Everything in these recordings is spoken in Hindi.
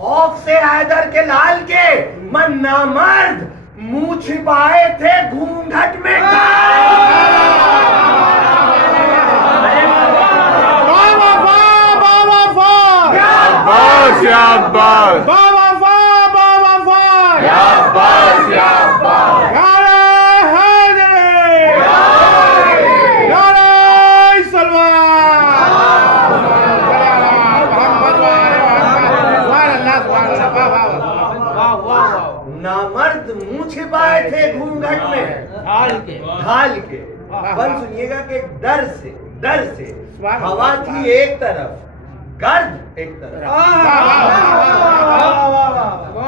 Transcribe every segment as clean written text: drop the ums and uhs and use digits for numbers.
खौफ से हैदर के लाल के मन नामर्द मुंह छिपाए थे घूंघट में। शाबाश नामर्द मुंह छिपाए थे घूंघट में ढाल के। बल सुनिएगा कि डर से हवा थी एक तरफ, गर्द एक तरफ।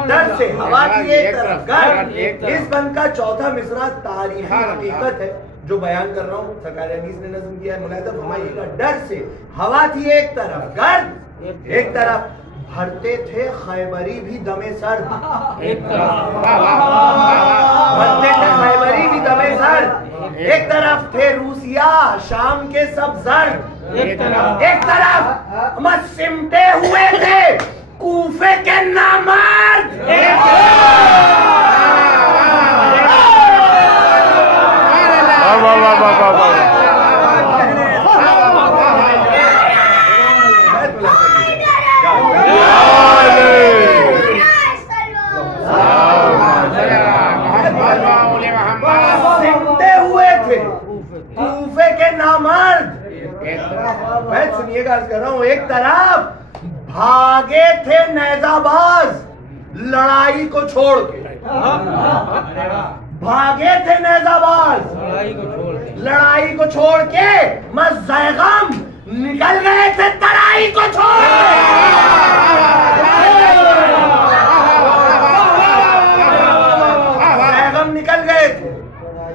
डर से हवा थी एक तरफ, गर्द। इस बंद का चौथा मिसरा तारीखी हकीकत है जो बयान कर रहा हूँ। सरकार अनीस ने नज़्म किया है, मुलाहिज़ा फरमाइएगा। डर से हवा थी एक तरफ, गर्द एक तरफ। भरते थे खैबरी भी दमे सर्द, भरते थे खैबरी भी दमे सर्द। एक तरफ थे रूसिया शाम के सब जर्द, एक तरफ हम सिमटे हुए थे कूफे के नामर्द। सिमटे हुए थे कूफे के नामर्द। मैं सुनिएगा, कर रहा हूं। एक तरफ भागे थे नैजाबाज लड़ाई को छोड़ के, भागे थे नैजाबाज लड़ाई को छोड़ के। मज़्ज़ैग़म निकल गए थे तराई को छोड़। ज़ैग़म निकल गए थे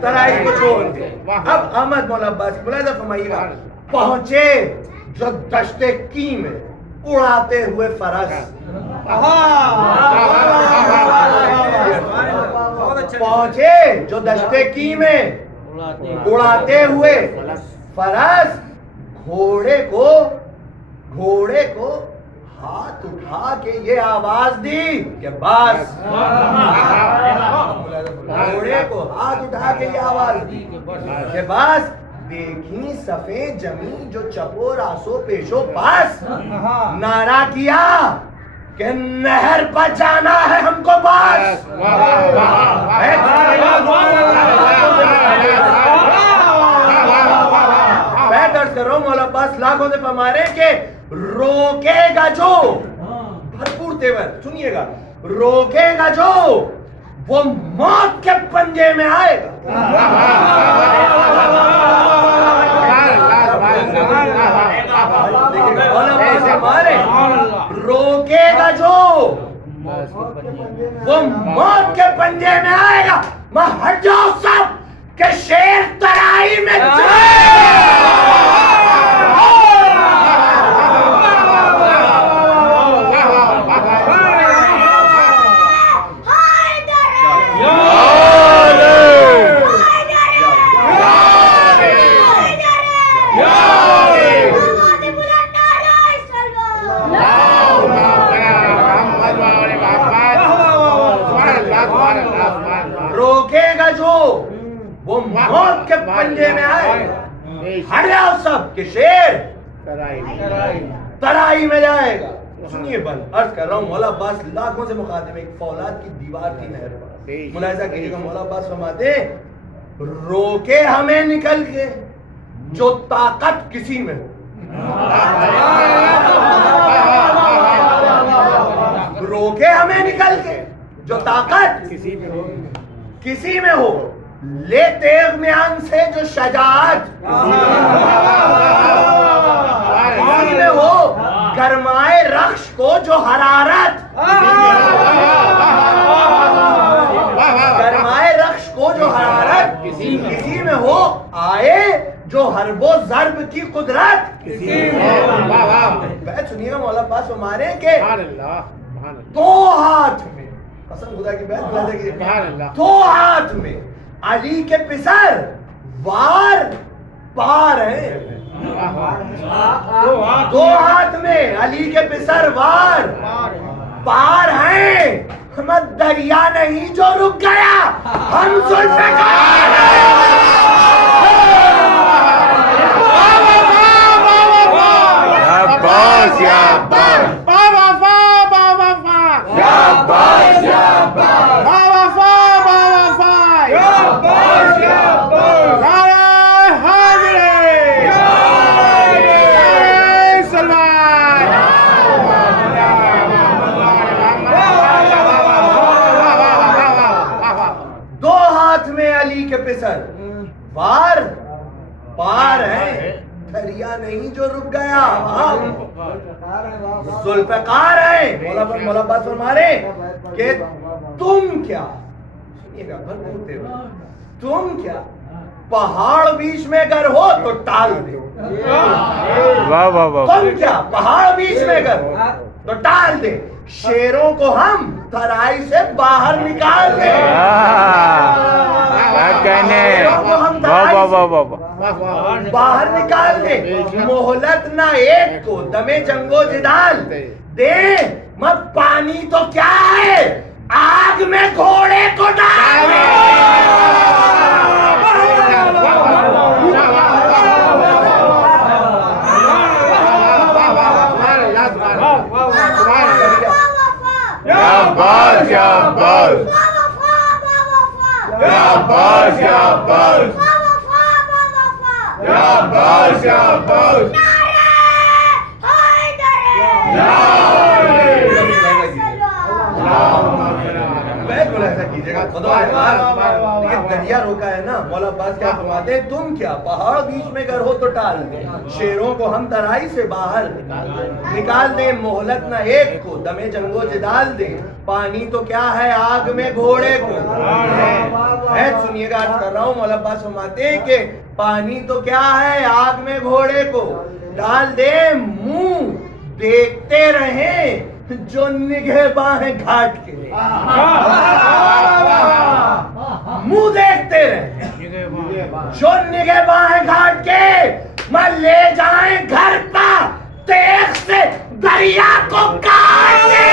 तराई को छोड़ के। अब अहमद मौला अब्बास मुलाहिज़ा फरमाइएगा। पहुंचे जो दश्ते की में उड़ाते हुए फरस, पहुंचे जो दश्ते की में उड़ाते हुए फरस। घोड़े को हाथ उठा के ये आवाज दी कि बस। घोड़े को हाथ उठा के ये आवाज दी कि बस। देखी सफेद जमी जो चपोर आसो पेशो पास। नारा किया कि नहर पर जाना है हमको बस। मैं दर्ज कर रहा हूँ मौला अब्बास लाखों से फरमाने के रोकेगा जो, भरपूर तेवर सुनिएगा, रोकेगा जो वो मौत के पंजे में आएगा। रोकेगा जो वो मौत के पंजे में आएगा। मैं हट जाओ सब के शेर तराई में रोकेगा जो वो मौत के पंजे में आए। हट जाओ सब के शेर तराई में जाएगा। सुनिए बल अर्ज कर रहा हूँ। मौला अब्बास लाखों से मुखातिब, एक फौलाद की दीवार थी नहर पर। मुलाहिज़ा कीजिएगा, मौला अब्बास फरमाते रोके हमें निकल के जो ताकत किसी में हो। रोके हमें निकल के जो ताकत किसी में हो। ले तेग म्यान से जो शजाअत किसी में हो। गरमाए रख्श को जो हरारत, गरमाए रख्श को जो हरारत किसी में हो। आए जो हरबो ज़र्ब की कुदरत सुनिएगा। मौला अब्बास फरमाने के दो हाथ में, कसम खुदा की बात, दो हाथ में अली के पिसर वार पार है। दो हाथ में अली के पिसर वार पार हैं, हम दरिया नहीं जो रुक गया, हम जुल्फ़िकार हैं। दो हाथ में अली के पिसर, पार पार है, दरिया नहीं जो रुक गया, हम जुल्फ़िकार है। मौला अब्बास फरमा रहे कि तुम क्या, सुनिएगा भरपूर, तुम क्या पहाड़ बीच में अगर हो तो टाल दे। वाह वाह वाह। तुम क्या पहाड़ बीच में अगर तो टाल दे, शेरों को हम तराई से बाहर निकाल दे। क्या कहने, वाह वाह वाह वाह। बाहर निकाल दे, मोहलत ना एक को दमे जंगो जिदाल दे, मत पानी तो क्या है, आग में घोड़े को डाल दे। शाबाश शाबाश शाबाश शाबाश शाबाश शाबाश। बिल्कुल ऐसा कीजिएगा। दरिया रोका है ना, मौला अब्बास क्या फरमाते हैं, तुम क्या पहाड़ बीच में अगर हो तो टाल दे, शेरों को हम तराई से बाहर निकाल दे, मोहलत ना एक को दमे जंगो जिदाल दे, पानी तो क्या है आग में घोड़े को है। सुनिएगा, अर्ज कर रहा हूँ, मौला अब्बास फरमाते हैं कि पानी तो क्या है आग में घोड़े को डाल दे, मुंह देखते रहे जो निगहबान घाट के, मुंह देखते रहे जो निगहबान घाट के, मैं ले जाए घर पर तेज से दरिया को काट दे।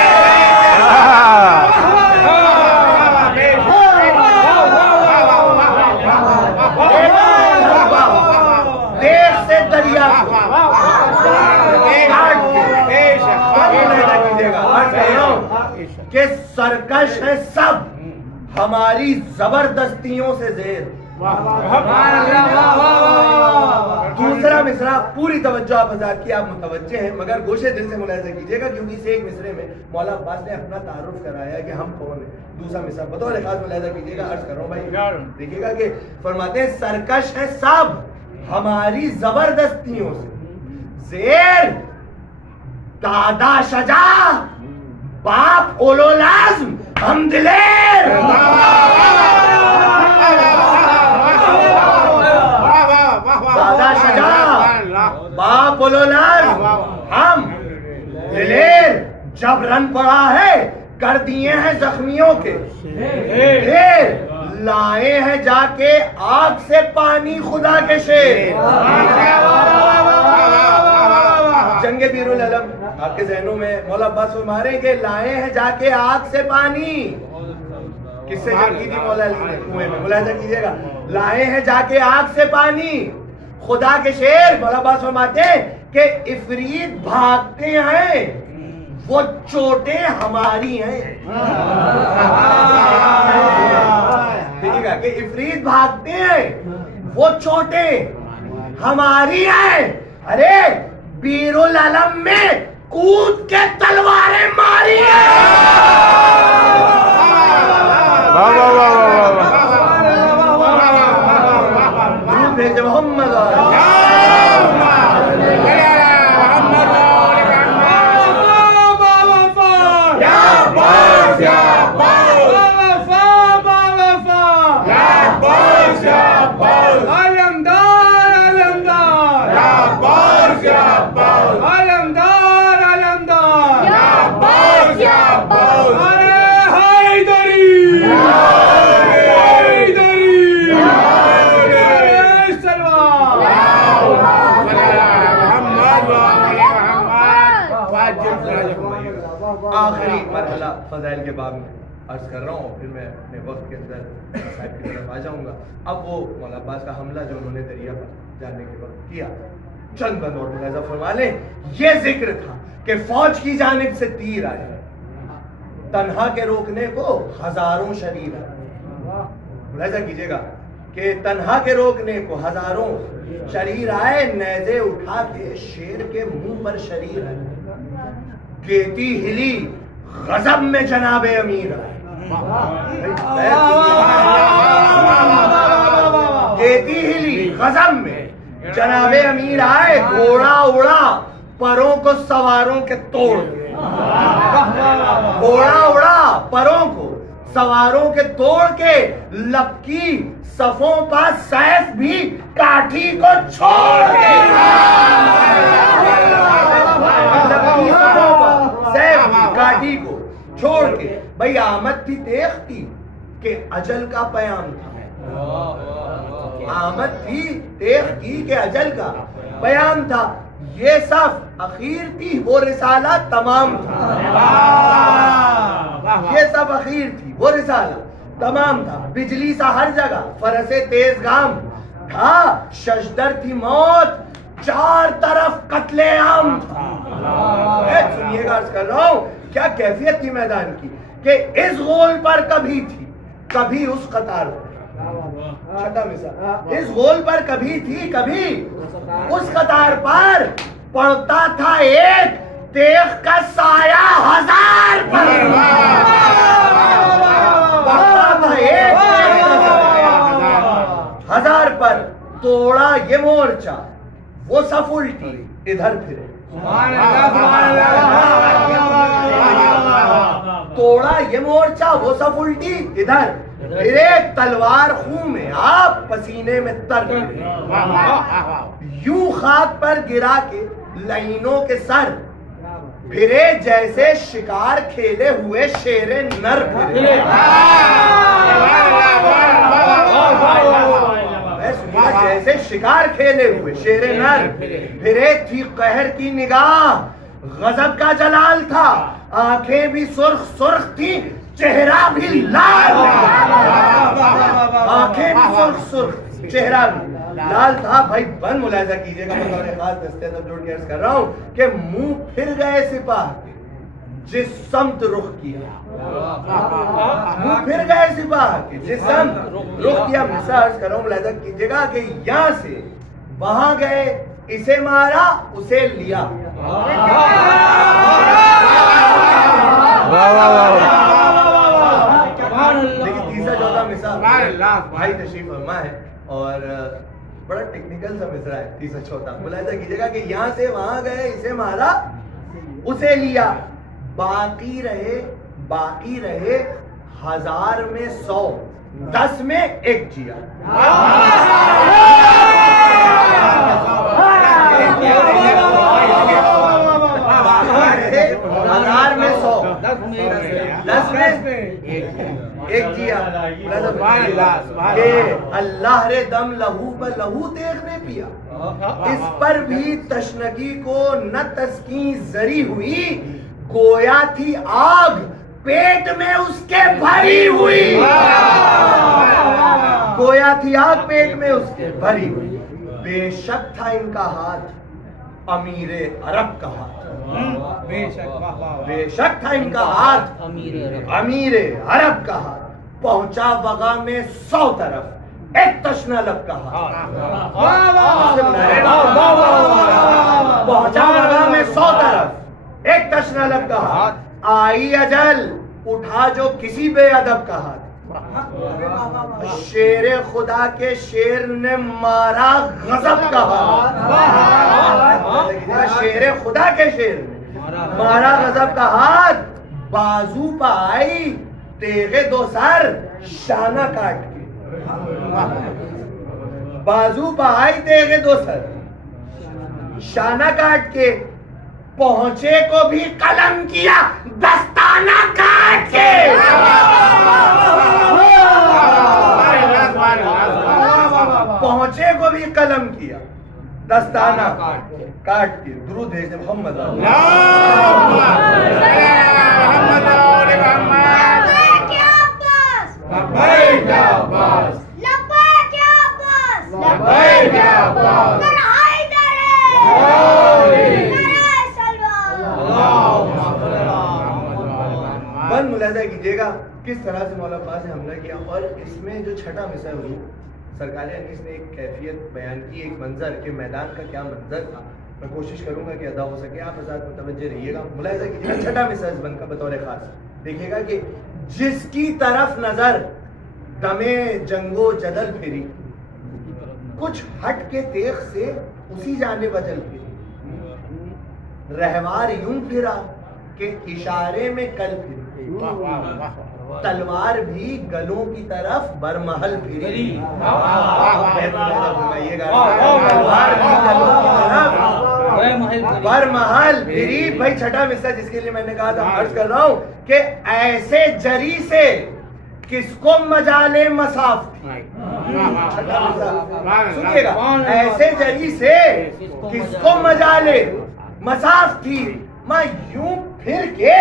तेज से दरिया को कि सरकश है सब हमारी जबरदस्तियों से जेर। दूसरा मिसरा पूरी तवज्जो आप हज़रात की, आप मुतवज्जे हैं, मगर गोशे दिल से मुलाहिजा कीजिएगा, क्योंकि इस एक मिसरे में मौला अब्बास ने अपना तारुफ कराया कि हम कौन है। दूसरा मिसरा बतौर खास मुलाहिजा कीजिएगा, अर्ज कर रहा हूं भाई, देखिएगा कि फरमाते हैं सरकश है सब हमारी जबरदस्तियों से जेर, दादा शजा बाप ओलो लाज़्म हम दिलेर। दादा शजा बाप ओलो लाज़्म हम दिलेर, जब रन पड़ा है कर दिए हैं जख्मियों के ढेर, लाए हैं जाके आग से पानी खुदा के शेर। जंगे बीरुल अलम आपके जहनों में मौला अब्बास फरमा रहे हैं कि लाए हैं जाके आग से पानी, किससे जंग की थी मौला अली ने कुएं में, मुलाहिजा कीजिएगा, लाए हैं जाके आग से पानी खुदा के शेर। मौला अब्बास फरमाते हैं कि इफरीत भागते हैं वो चोटें हमारी हैं। देखिएगा कि इफरीत भागते हैं वो चोटें हमारी हैं। अरे बीरुल अलम में कूद के तलवारें मारी है। भेज मोहम्मद अलमदार एक मरहला फजाइल के बाब में अर्ज कर रहा हूँ, फिर मैं अपने वक्त के अंदर साहब की तरफ आ जाऊँगा। अब वो मौला अब्बास का हमला जो उन्होंने दरिया पर जाने के वक्त किया, चंद बंद और मुलाजा फरमा लें, ये जिक्र था कि फौज की जानिब से तीर आए, तन्हा के रोकने को हजारों शरीर आए। मुलाजा कीजिएगा कि तन्हा के रोकने को हजारों शरीर आए, नेज़े उठा के शेर के मुंह पर शरीर आए, केती हिली गजब में जनाबे अमीर आए। केती हिली गजब में जनाबे अमीर आए, घोड़ा उड़ा परों को सवारों के तोड़ के, घोड़ा उड़ा परों को सवारों के तोड़ के, लपकी सफों पर सैफ भी काठी को छोड़ के, लपकी सफों पर सैफ भी काठी को छोड़ के। भाई आमद थी तेख की के अजल का पयाम था, आमद थी तेख की के अजल का पयाम था, ये सफ अखीर थी वो रिसाला तमाम था, ये सब अखीर थी वो रिसाला तमाम था। बिजली सा हर जगह फरसे तेज गाम था, शजदर थी मौत चार तरफ कत्ले आम था। सुनिएगा, अर्ज कर रहा हूं क्या कैफियत थी मैदान की कि इस गोल पर कभी थी कभी उस कतार पर, छठा मिसाल, इस गोल पर कभी थी कभी उस कतार पर, पड़ता था एक तेख का साया हजार पर, पड़ता था एक तेख का साया हजार पर, तोड़ा ये मोर्चा वो सफ उल्टी इधर फिरे, तोड़ा ये मोर्चा वो सफ उल्टी इधर फिरे, तलवार खून में आप पसीने में तर गिरे, यूं खाक पर गिरा के लाइनों के सर फिरे, जैसे शिकार खेले हुए शेरे नर फिरे। जैसे शिकार खेले हुए शेरे नर फिरे, थी कहर की निगाह गजब का जलाल था, आंखें भी सुर्ख सुर्ख थी चेहरा भी लाल, आंखें भी सुर्ख सुर्ख चेहरा भी लाल था। भाई बन मुलाजा कीजिएगा, मैं बड़े खास दस्ते तब जोड़ के अर्ज कर रहा हूं कि मुंह फिर गए सिपाह जिस समत रुख किया, मुंह फिर गए सिपाह के जिस समत रुख किया। मिसाल अर्ज कर रहा हूं, मुलाजा कीजिएगा कि यहां से वहां गए, इसे मारा उसे लिया, लेकिन तीसरा चौथा मिसाल भाई तशरीफ फरमा है और बड़ा टेक्निकल सा मिसरा है तीसरा चौथा। मुलाजा कीजिएगा कि यहाँ से वहां गए, इसे मारा उसे लिया, बाकी रहे हजार में 100, 10 में एक जिया। हजार में 100, 10 में एक जिया। अल्लाह रे दम लहू पर लहू देखने पिया, इस पर भी तशनगी को न तस्कीन जरी हुई, गोया थी आग पेट में उसके भरी हुई, गोया थी आग पेट में उसके भरी हुई। बेशक था इनका हाथ अमीरे अरब का हाथ, बेशक था इनका हाथ अमीरे अरब का हाथ, पहुंचा वगा में 100 तरफ एक तशना लब का हाथ, पहुंचा वगा में 100 तरफ एक तशना लब का हाथ, आई अजल उठा जो किसी बेअदब का हाथ, शेर खुदा के शेर ने मारा गजब का हाथ, शेर खुदा के शेर ने मारा गजब का हाथ, बाजू पर आई तेगे 2 सर शाना काट के, बाजू पर आई तेगे 2 सर शाना काट के, पहुंचे को भी कलम किया दस्ताना काट के, पहुंचे को भी कलम किया दस्ताना काट के। दुरूद भेज दे मोहम्मद। वन मुलाजा कीजिएगा किस तरह से मौला अब्बास ने हमला किया। और इसमें जो छठा मिसर हुई, सरकार अनीस ने एक कैफियत बयान की, एक मंजर के मैदान का क्या मंजर था। मैं कोशिश करूंगा कि अदा हो सके। आप हज़रात मुतवज्जे रहिएगा, मुलाजा कीजिएगा छठा मिसर इस बंद का बतौर खास। देखिएगा कि जिसकी तरफ नजर दमे जंगो जदल फिरी, कुछ हट के तेख से उसी जाने बदल फिरी, रहवार यूं फिरा के इशारे में कल फिरी, तलवार भी गलों की तरफ बरमहल फिरी। तलवार भी गलों की तरफ बरमहल फिरी। भाई छठा मिसरा जिसके लिए मैंने कहा था, अर्ज कर रहा हूं कि ऐसे जरी से किसको मजाले मसाफ थी। सुनिएगा, ऐसे जरी से किसको मजाले मसाफ थी। मैं यूं फिर के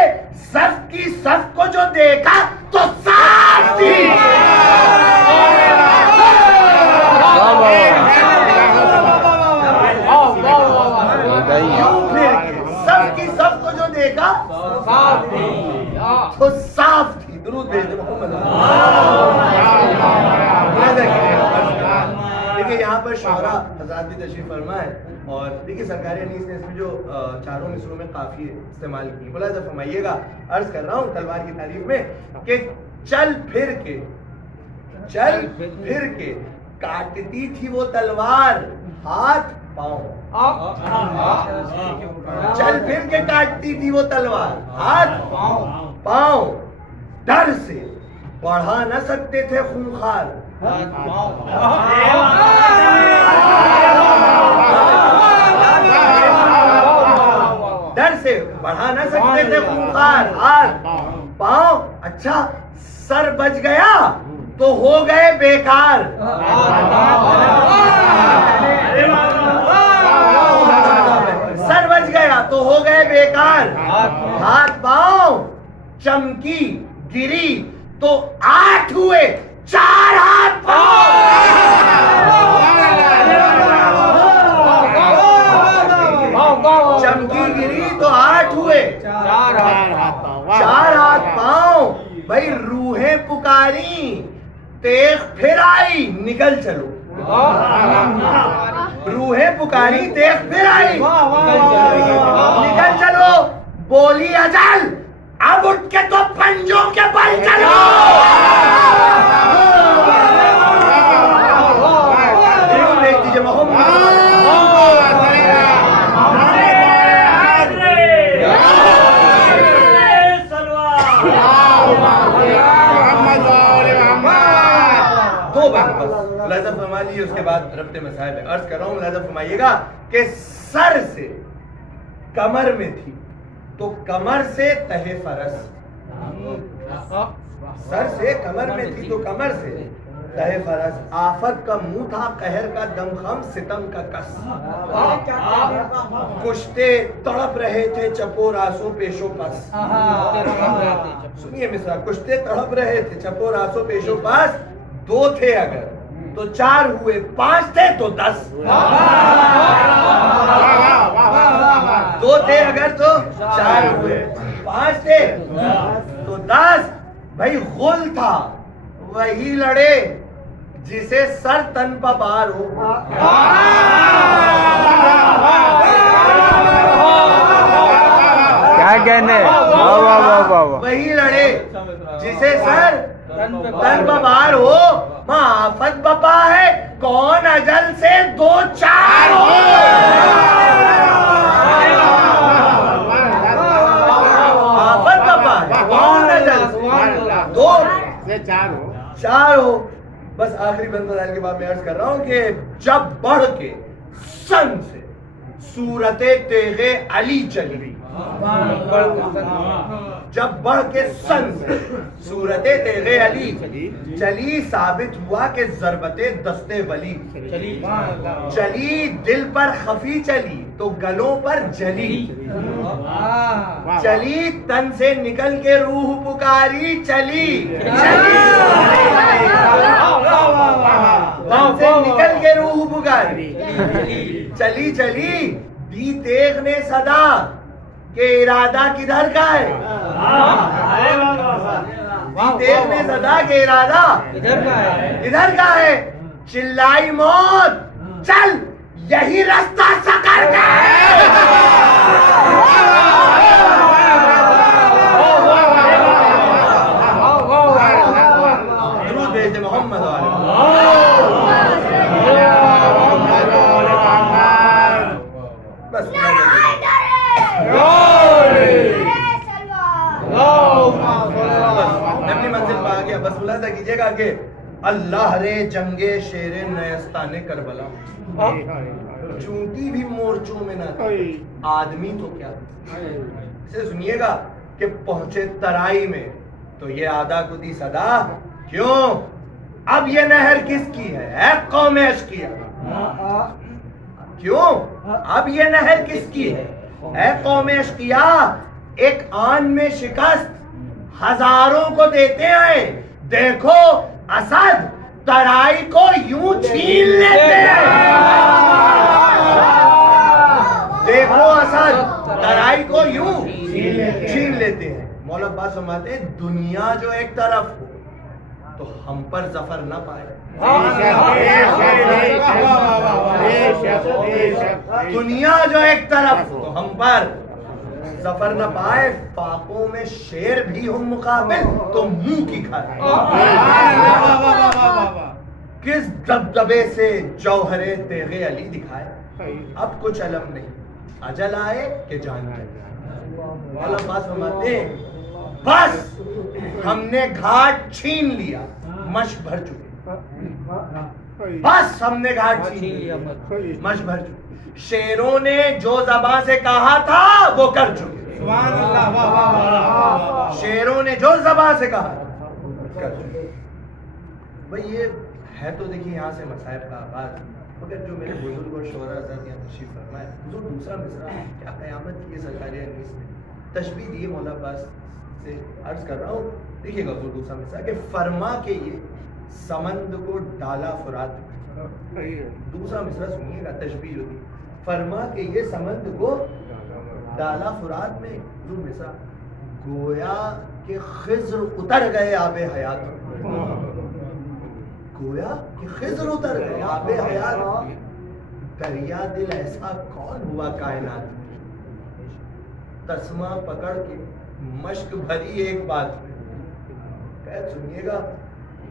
सफ की सफ को जो देखा तो साफ थी। यूं फिर के सफ की सफ को जो देखा तो साफ थी। दुरूद भेज दो मोहम्मद। देखिए यहाँ पर शोहरा हज़रात भी तशरीफ फरमा है। और देखिए सरकार अनीस ने इसमें जो चारों मिसरों में काफी इस्तेमाल की। मुलाजा फरमाइएगा, अर्ज कर रहा हूँ तलवार की तारीफ में कि चल फिर के काटती थी वो तलवार हाथ पांव। चल फिर के काटती थी वो तलवार हाथ पांव, डर से बढ़ा न सकते थे खूंखार। डर से बढ़ा न सकते थे खूंखार हाथ पांव। अच्छा, सर बच गया तो हो गए बेकार। सर बच गया तो हो गए बेकार। हाथ पांव चमकी गिरी तो 8 हुए 4 हाथ पांव। चमकी गिरी तो 8 हुए 4 हाथ पांव। भाई रूहें पुकारी तेज फिर आई निकल चलो। रूहें पुकारी तेज फिर आई निकल चलो। बोली अजल अब उठ के तो पंजों के बल चलो। देख दीजिए मोहम्मद। दो बात बस मुलाजा फरमा लीजिए, उसके बाद रब्ते मसाइब है। अर्ज कर रहा हूँ, मुलाजा फरमाइएगा कि सर से कमर में थी तो कमर से तहे फरस। सर से कमर में थी तो कमर से तहे फरस। आफत का मुंह था कहर का दमखम सितम का कस। कुश्ते तड़प रहे थे चपोर आंसू पेशो पस। सुनिए मिसरा, कुश्ते तड़प रहे थे चपोर आंसू पेशो पस। 2 थे अगर तो 4 हुए, 5 थे तो 10। 2 थे अगर तो 4 हुए, 5 थे तो 10। भाई गुल था वही लड़े जिसे सर तन पर बार हो। क्या कहने, वाह वाह वाह वाह। वही लड़े जिसे सर तन पर बार हो। आफत बपा है कौन अजल से 2-4 हो। आफत बपा है कौन अजल से 2-4 हो। बस आखिरी बंद के बाद मैं अर्ज कर रहा हूं कि जब बढ़ के सन से सूरते तेगे अली चली। जब बढ़ के सन से सूरते तेगे अली चली, साबित हुआ कि ज़रबते दस्ते वली चली। दिल पर खफी चली तो गलों पर जली। चली तन से निकल के रूह पुकारी चली। तन से निकल के रूह पुकारी चली चली। दी तेग ने सदा के इरादा किधर का है। सदा के इरादा इधर का है। चिल्लाई मौत, चल यही रास्ता सकर का है। दुरूद भेज दे मोहम्मद वाले। बस अपनी मंजिल पर आ गया। बस मुलाजा कीजिएगा कि अल्लाह रे जंगे शेरे नयस्ताने करबला, चूंटी भी मोर्चों में ना थी, आदमी तो क्या। इसे सुनिएगा कि पहुंचे तराई में तो ये आदा कुदी सदा, क्यों अब ये नहर किसकी है कौम अशकिया। क्यों अब ये नहर किसकी है कौम अशकिया। एक आन में शिकस्त हजारों को देते आए, देखो असद तराई को यूं छीन लेते हैं। देखो असद तराई को यूं छीन लेते हैं। मौला अब्बास फरमाते हैं दुनिया जो एक तरफ हो तो हम पर जफर न पाए, दुनिया जो एक तरफ हो तो हम पर जफर न पाए, फाकों में शेर भी हो मुकाबिल तो मुंह की खाए। किस दबदबे से जौहरे तेगे अली दिखाए, अब कुछ अलम नहीं अजल आए कि जान वाला बात फरमाते बस हमने घाट छीन लिया मश भर चुके। बस हमने घाट छीन लिया मश भर चुके। शेरों ने जो ज़बां से कहा था वो कर चुके। शेरों ने जो ज़बां से कहा कर चुके। भाई ये है तो देखिए यहाँ से मसाइब का आगाज। मगर जो मेरे बुजुर्ग और शोहरा हज़रत यहाँ तशरीफ फरमाए, जो दूसरा मिसरा क्या क़यामत की सरकारी अनीस में तशबीह दिए मौला अब्बास से अर्ज कर रहा हूँ। देखिएगा जो दूसरा मिसरा कि फरमा के ये समंद को डाला फुरात। दूसरा मिसरा सुनिएगा तशबीह होती, फरमा के ये समंद को डाला फुरात में। जो मिसरा गोया के खिज्र उतर गए आबे हयात, गोया कि खिज्र उतर गए आबे हयात। दरिया दिल ऐसा कौन हुआ कायनात, तस्मा पकड़ के मश्क भरी एक बात में। कह सुनिएगा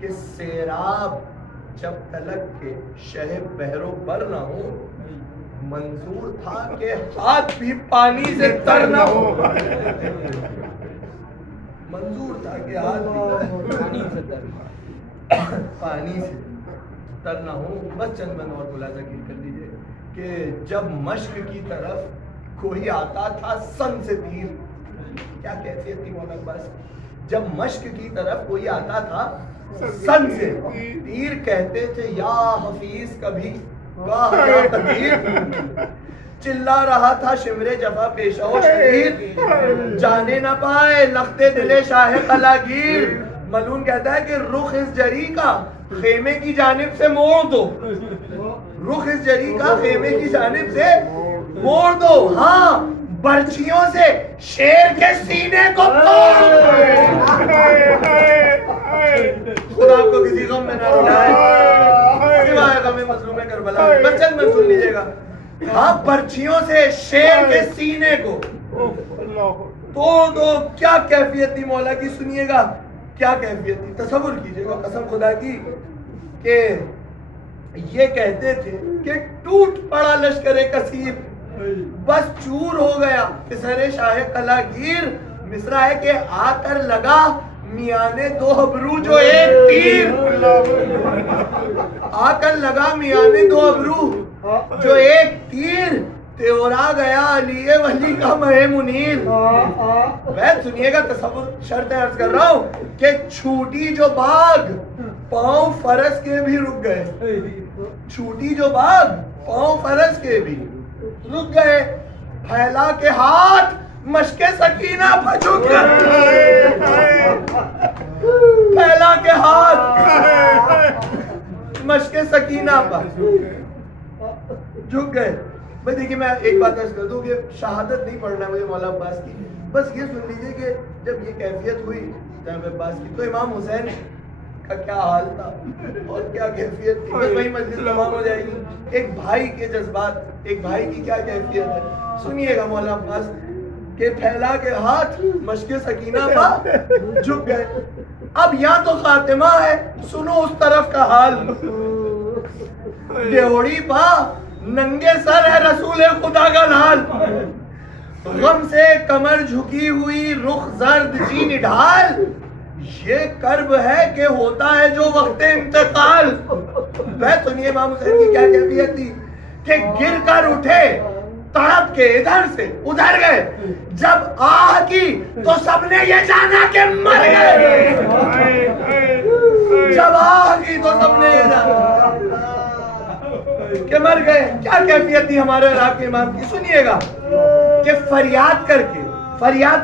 कि सेराब जब तलक के शह बहरो पर ना हो, मंजूर था कि हाथ भी पानी से तर ना हो। मंजूर था कि हाथ भी पानी से तर ना हो। बस चंद मन और मुलाजा कर लीजिए कि जब मश्क की तरफ कोई आता था सन से तीर, क्या कैफियत थी मौला अब्बास। जब मश्क की तरफ कोई आता था सन से तीर, कहते थे या हफीज कभी कहा या कदीर। चिल्ला रहा था शिमरे जफा पेशा ओ शरीर, जाने ना पाए लखते दिले शाह कलागीर। मलून कहता है कि रुख इस जरी का खेमे की जानिब से मोड़ दो, रुख इस जरी का खेमे की जानिब से मोड़ दो। हाँ बर्छियों से शेर के सीने को तोड़। खुदा आपको किसी गम में ना रुलाए सिवाय गमे मजलूम करबला। बच्चन में सुन लीजिएगा, हाँ बर्छियों से शेर के सीने को तोड़ दो। क्या कैफियत थी मौला की, सुनिएगा क्या कैफियत थी। तसव्वुर कीजिएगा कसम खुदा की कि ये कहते थे कि टूट पड़ा लश्करे कसीर, बस चूर हो गया किसरे शाह कलागीर। मिसरा है कि आकर लगा मियाँ ने दो अबरू जो एक तीर, आकर लगा मियाँ ने दो अबरू जो एक तीर, त्योरा गया अली वली का महे मुनीर। वह सुनिएगा तसव्वुर शर्त अर्ज कर रहा हूँ कि छूटी जो बाग पांव फरस के भी रुक गए, छूटी जो बाग पांव फरस के भी रुक गए। फैला के हाथ मशके सकीना पर झुक गए, फैला के हाथ मशके सकीना पर झुक गए। भाई देखिए मैं एक बात अर्ज कर दूं कि शहादत नहीं पढ़ना है मुझे मौला अब्बास की, बस ये सुन लीजिए कि जब ये कैफियत हुई जनाब अब्बास की, तो इमाम हुसैन का क्या हाल था और क्या कैफियत थी, बस वही मजलिस तमाम हो जाएगी। एक भाई के जज्बात, एक भाई की क्या कैफियत है सुनिएगा। मौला अब्बास के फैला के हाथ मशके सकीना पर झुक गए। अब यहाँ तो खातिमा है, सुनो उस तरफ का हाल। देवड़ी पा नंगे सर है रसूल खुदा का लाल, गम से कमर झुकी हुई रुख जर्द जी निढाल, ये कर्ब है कि होता है जो वक्त इंतकाल। वह सुनिए इमाम हुसैन की क्या कैफियत थी कि गिर कर उठे तड़प के इधर से उधर गए, जब आह की तो सबने ये जाना कि मर गए। जब आह की तो सबने ये जाना कि मर गए। क्या कैफियत थी हमारे और आपके इमाम की, सुनिएगा कि फरियाद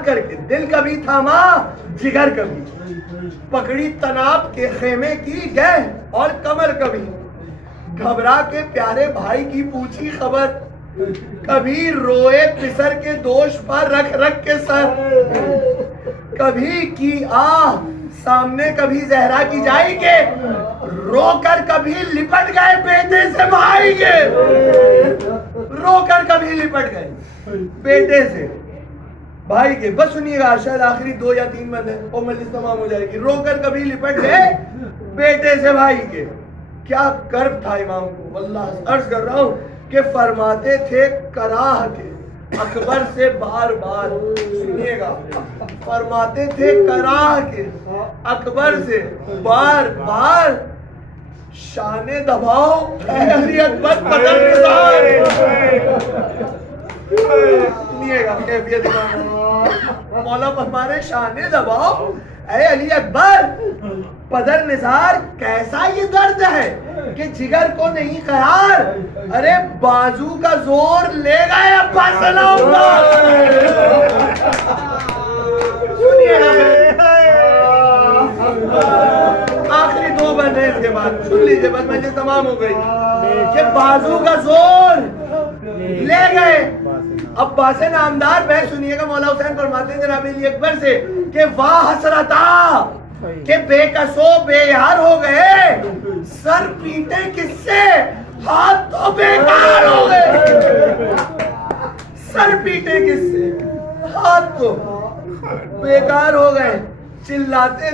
करके दिल कभी थामा जिगर कभी, पकड़ी तनाब के खेमे की गए और कमर कभी, घबरा के प्यारे भाई की पूछी खबर, कभी रोए पिसर के दोष पर रख रख के सर, कभी की आह सामने कभी जहरा की जाई के, रोकर कभी लिपट गए बेटे से भाई के, रोकर कभी लिपट गए बेटे से भाई के। बस सुनिएगा, शायद आखिरी 2 या 3 बंद है और मजलिस तमाम हो जाएगी। रोकर कभी लिपट गए बेटे से भाई के। क्या कर्ब था इमाम को, वल्लाह अर्ज कर रहा हूं कि फरमाते थे कराह के अकबर से बार बार, सुनिएगा, फरमाते थे कराह के अकबर से बार बार, शाने दबाओ अली अकबर बदल सुनिएगा कैफियत मौला फरमाने शाने दबाओ ऐ अली अकबर पदर निसार, कैसा ये दर्द है कि जिगर को नहीं करार, अरे बाजू का जोर ले गए अब्बास सुनिएगा। आखिरी 2 बंद है, इसके बाद सुन लीजिए, बस मजलिस तमाम हो गई कि बाजू का जोर ले गए अब्बास नामदार। मैं सुनिएगा मौला हुसैन फरमाते हैं जनाब अली अकबर से कि वाह हसरता के बेकसो बेयार हो गए, सर पीटे किससे हाथ तो बेकार हो गए, सर पीटे किससे हाथ तो बेकार हो गए। चिल्लाते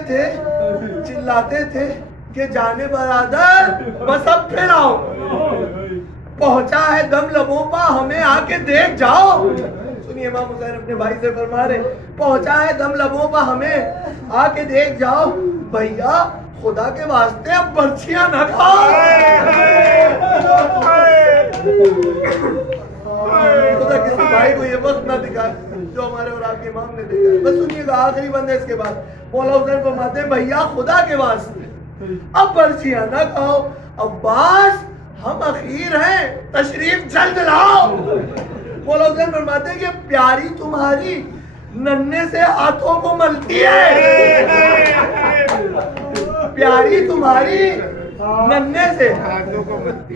थे कि जाने बरादर बस अब फिर आओ, पहुंचा है दम लबों पर हमें आके देख जाओ। सुनिए इमाम हुसैन अपने भाई से फरमा रहे, पहुंचा है दम लबों पर हमें आके देख जाओ, भैया खुदा के वास्ते अब बर्छियां न खाओ, खुदा किसी भाई को ये वक्त ना दिखाए जो हमारे और आपके इमाम ने देखा है। बस सुनिएगा आखिरी बंद है, इसके बाद मौला हुसैन फरमाते हैं भैया खुदा के वास्ते अब बर्छियां न खाओ, अब्बास हम अखीर हैं तशरीफ जल्द लाओ। मौला हुसैन फरमाते हैं कि प्यारी तुम्हारी नन्हे से हाथों को मलती है, प्यारी तुम्हारी नन्हे से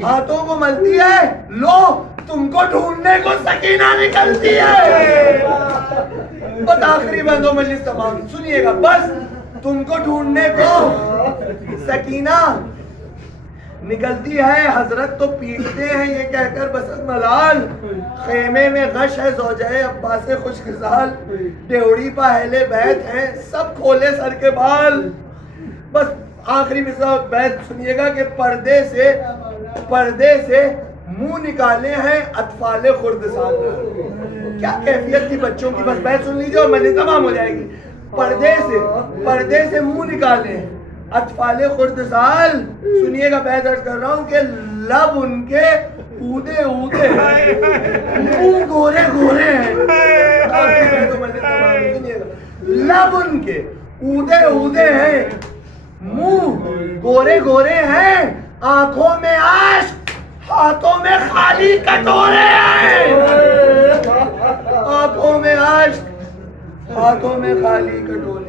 हाथों को मलती है, लो तुमको ढूंढने को सकीना निकलती है। बस आखिरी बंदो मजलिस तमाम, सुनिएगा, बस तुमको ढूंढने को सकीना निकलती है, हजरत तो पीटते हैं ये कहकर बसत मलाल, खेमे में गश है ज़ौजाए अब्बास से खुशखिसाल, डेवड़ी पर अहले बैत हैं सब खोले सर के बाल। बस आखिरी मिसरा बैत सुनिएगा कि पर्दे से मुंह निकाले हैं अतफाले खुर्दसान। क्या कैफियत थी बच्चों की, बस बैत सुन लीजिए और मजलिस तमाम हो जाएगी। पर्दे से मुंह निकाले हैं अतफाले खुर्दसाल, सुनिएगा मैं दर्ज कर रहा हूँ कि लब उनके ऊदे मुंह गोरे हैं, लब उनके ऊदे हैं, मुंह गोरे हैं, आंखों में आश्क हाथों में खाली कटोरे हैं, आंखों में आश्क हाथों में खाली कटोरे।